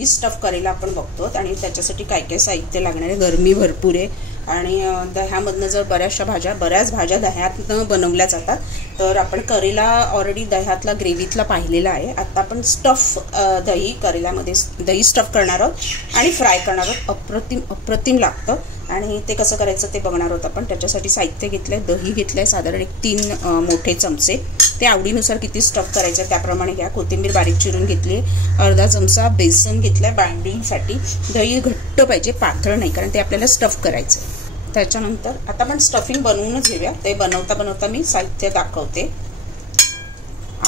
दही स्टफ करेला आपण बघतो आणि त्याच्यासाठी काय काय साहित्य लागणार आहे. गरमी भरपूर आहे आणि दह्यामधनं जर बऱ्याच भाज्या दह्यातनं बनवल्या जातात. तर आपण करेला ऑलरेडी दह्यातला ग्रेव्हीतला पाहिलेला आहे. आता आपण स्टफ दही करेल्यामध्ये दही स्टफ करणार आहोत आणि फ्राय करणार आहोत. अप्रतिम लागतं आणि ते कसं करायचं ते बघणार आहोत आपण. त्याच्यासाठी साहित्य घेतलंय, दही घेतलंय साधारण 3 मोठे चमचे. ते आवडीनुसार किती स्टफ करायचं त्याप्रमाणे घ्या. कोथिंबीर बारीक चिरून घेतली. अर्धा चमचा बेसन घेतलाय बाइंडिंगसाठी. दही घट्ट पाहिजे, पातळ नाही, कारण ते आपल्याला स्टफ करायचं. त्याच्यानंतर आता आपण स्टफिंग बनवूनच घेऊया. ते बनवता मी साहित्य दाखवते.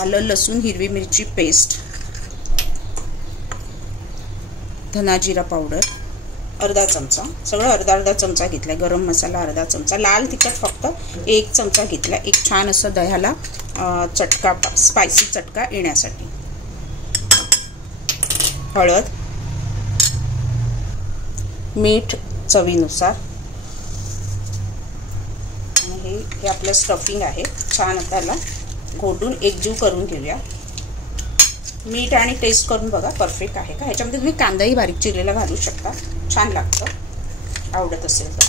आलं लसूण हिरवी मिरची पेस्ट, धना जिरा पावडर अर्धा चमचा, सगळं अर्धा चमचा घेतलाय. गरम मसाला अर्धा चमचा, लाल तिखट फक्त 1 चमचा घेतला. एक छान असं दह्याला चटका, स्पायसी चटका येण्यासाठी. हळद, मीठ चवीनुसार. आणि हे आपलं स्टफिंग आहे. छान त्याला घोटून एकजीव करून घेऊया. मीठ आणि टेस्ट करून बघा परफेक्ट आहे का. ह्याच्यामध्ये तुम्ही कांदाही बारीक चिरलेला घालू शकता, छान लागतं आवडत असेल तर.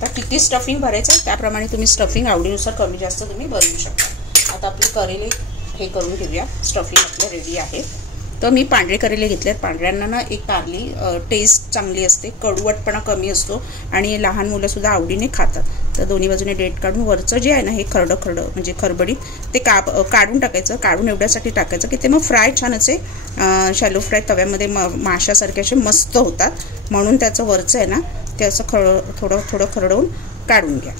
तर किती स्टफिंग भरायचं आहे त्याप्रमाणे तुम्ही स्टफिंग आवडीनुसार कमी जास्त तुम्ही बनवू शकता. आता आपले करेले हे करून घेऊया. स्टफिंग आपलं रेडी आहे. तर मी पांढरे करेले घेतले. पांढऱ्यांना ना एक कारली टेस्ट चांगली असते, कडवटपणा कमी असतो आणि लहान मुलंसुद्धा आवडीने खातात. तर दोन्ही बाजूने डेट काढून वरचं जे आहे ना हे खरडं म्हणजे खरबडीत ते काढून टाकायचं. काढून एवढ्यासाठी टाकायचं की ते मग फ्राय छान असे शॅलो फ्राय तव्यामध्ये माशासारखे असे मस्त होतात. म्हणून त्याचं वरचं आहे ना ते असं थोडं खरडवून काढून घ्या.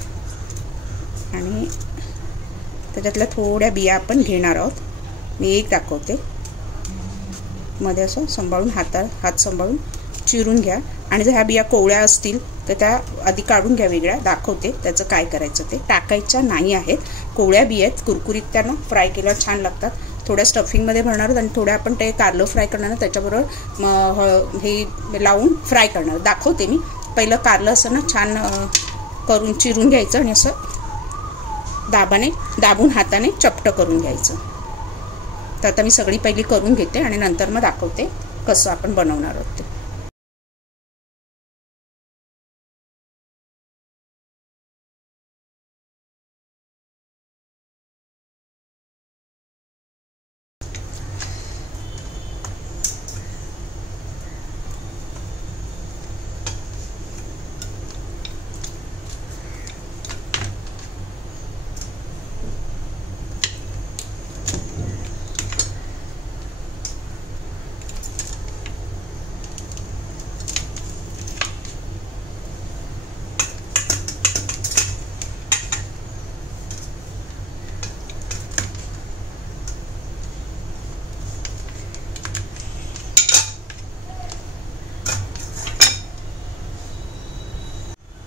आणि त्याच्यातल्या थोड्या बिया आपण घेणार आहोत. मी एक दाखवते. मध्ये असं सांभाळून हात सांभाळून चिरून घ्या. आणि जर ह्या बिया कोवळ्या असतील तर त्या आधी काढून घ्या वेगळ्या. दाखवते त्याचं काय करायचं ते. टाकायच्या नाही आहेत, कोवळ्या बिया आहेत, कुरकुरीत त्यांना फ्राय केल्यावर छान लागतात. थोड्या स्टफिंगमध्ये भरणार आहोत आणि थोड्या आपण ते कारलं फ्राय करणार, त्याच्याबरोबर हे लावून फ्राय करणार. दाखवते मी. पहिलं कारलं असं ना छान करून चिरून घ्यायचं आणि असं दाबून हाताने चपटं करून घ्यायचं. तर आता मी सगळी पहिली करून घेते आणि नंतर मग दाखवते कसं आपण बनवणार आहोत ते.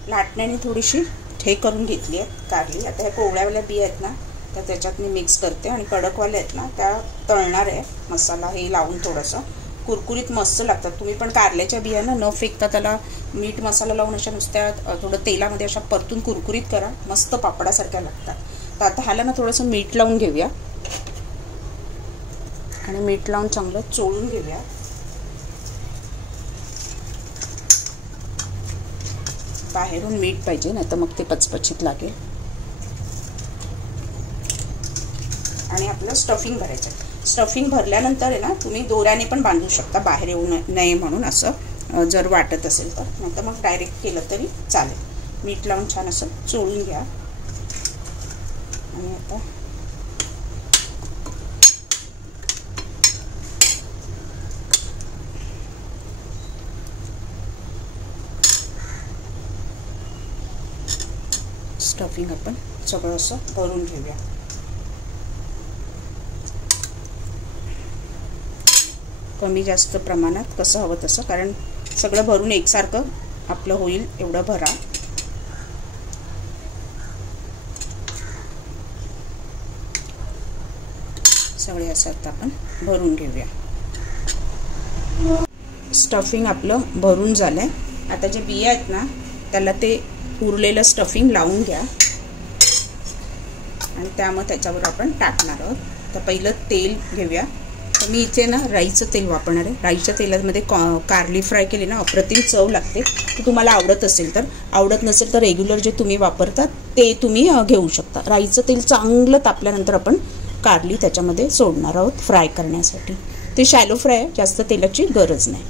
लाटण्याने थोडीशी हे करून घेतली आहे कारली. आता ह्या कोवळ्यावाल्या बिया आहेत ना त्या त्याच्यात मी मिक्स करते आणि कडकवाल्या आहेत ना त्या तळणार आहे. मसाला हे लावून थोडंसं कुरकुरीत मस्त लागतात. तुम्ही पण कारल्याच्या बिया ना न फेकता त्याला मीठ मसाला लावून अशा नुसत्या थोडं तेलामध्ये अशा परतून कुरकुरीत करा, मस्त पापडासारख्या लागतात. तर आता ह्याला ना थोडंसं मीठ लावून घेऊया आणि मीठ लावून चांगलं चोळून घेऊया. बाहेरून मीठ पाहिजे, नाही तर मग ते पचपचीत लागेल. आणि आपलं स्टफिंग भरायचं. स्टफिंग भरल्यानंतर आहे ना तुम्ही दोऱ्याने पण बांधू शकता, बाहेर येऊ नये म्हणून, असं जर वाटत असेल तर. नाही तर मग डायरेक्ट केलं तरी चालेल. मीठ लावून छान असं चोळून घ्या. आणि आता स्टफिंग आपण सगळं असं भरून घेऊया. कमी जास्त प्रमाणात कसं हवं तसं, कारण सगळं भरून एकसारखं आपलं होईल एवढं भरा. सगळे असं आपण भरून घेऊया. स्टफिंग आपलं भरून झालंय. आता जे बिया आहेत ना त्याला ते उरलेलं स्टफिंग लावून घ्या आणि त्यामुळे त्याच्यावर आपण टाकणार आहोत. तर पहिलं तेल घेऊया. तर मी इथे ना राईचं तेल वापरणार आहे. राईच्या तेलामध्ये कारली फ्राय केली ना अप्रतिम चव लागते. तर तुम्हाला आवडत असेल तर, आवडत नसेल तर रेग्युलर जे तुम्ही वापरता ते तुम्ही घेऊ शकता. राईचं तेल चांगलं तापल्यानंतर आपण कारली त्याच्यामध्ये सोडणार आहोत फ्राय करण्यासाठी. ते शॅलो फ्राय आहे, जास्त तेलाची गरज नाही.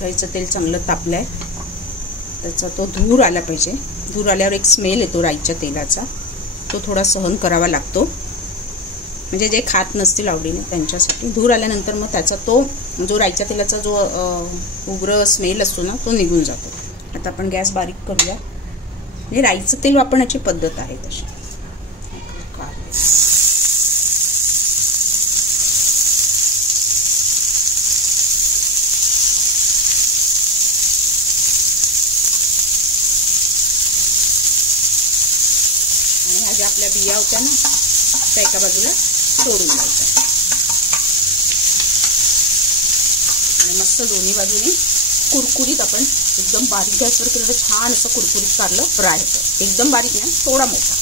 राईचं तेल चांगलं तापलं आहे. त्याचा तो धूर आला पाहिजे. धूर आल्यावर एक स्मेल येतो राईच्या तेलाचा, तो थोडा सहन करावा लागतो. म्हणजे जे खात नसतील आवडीने त्यांच्यासाठी. धूर आल्यानंतर मग त्याचा तो जो राईच्या तेलाचा जो उग्र स्मेल असतो ना तो निघून जातो. आता आपण गॅस बारीक करूया. म्हणजे राईचं तेल वापरण्याची पद्धत आहे तशी. आणि ह्या ज्या आपल्या बिया होत्या ना त्या एका बाजूला सोडून द्यायच्या. आणि मस्त दोन्ही बाजूनी कुरकुरीत आपण एकदम बारीक गॅसवर केलं तर छान असं कुरकुरीत कारलं फ्राय होतं. एकदम बारीक नाही, थोडा मोठा.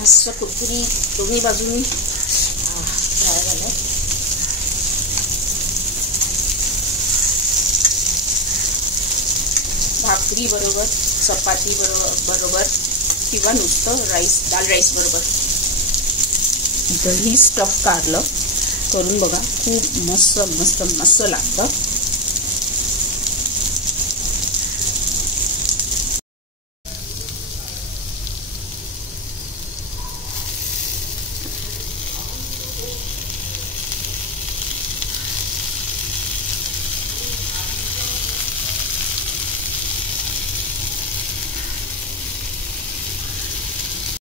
मस्त कुरकुरी दोन्ही बाजूनी फ्राय झालं. भाकरी बरोबर, चपाती बरोबर किंवा नुसतं दाल राईस बरोबर दही स्टफ कारलं करून बघा. खूप मस्त लागतं.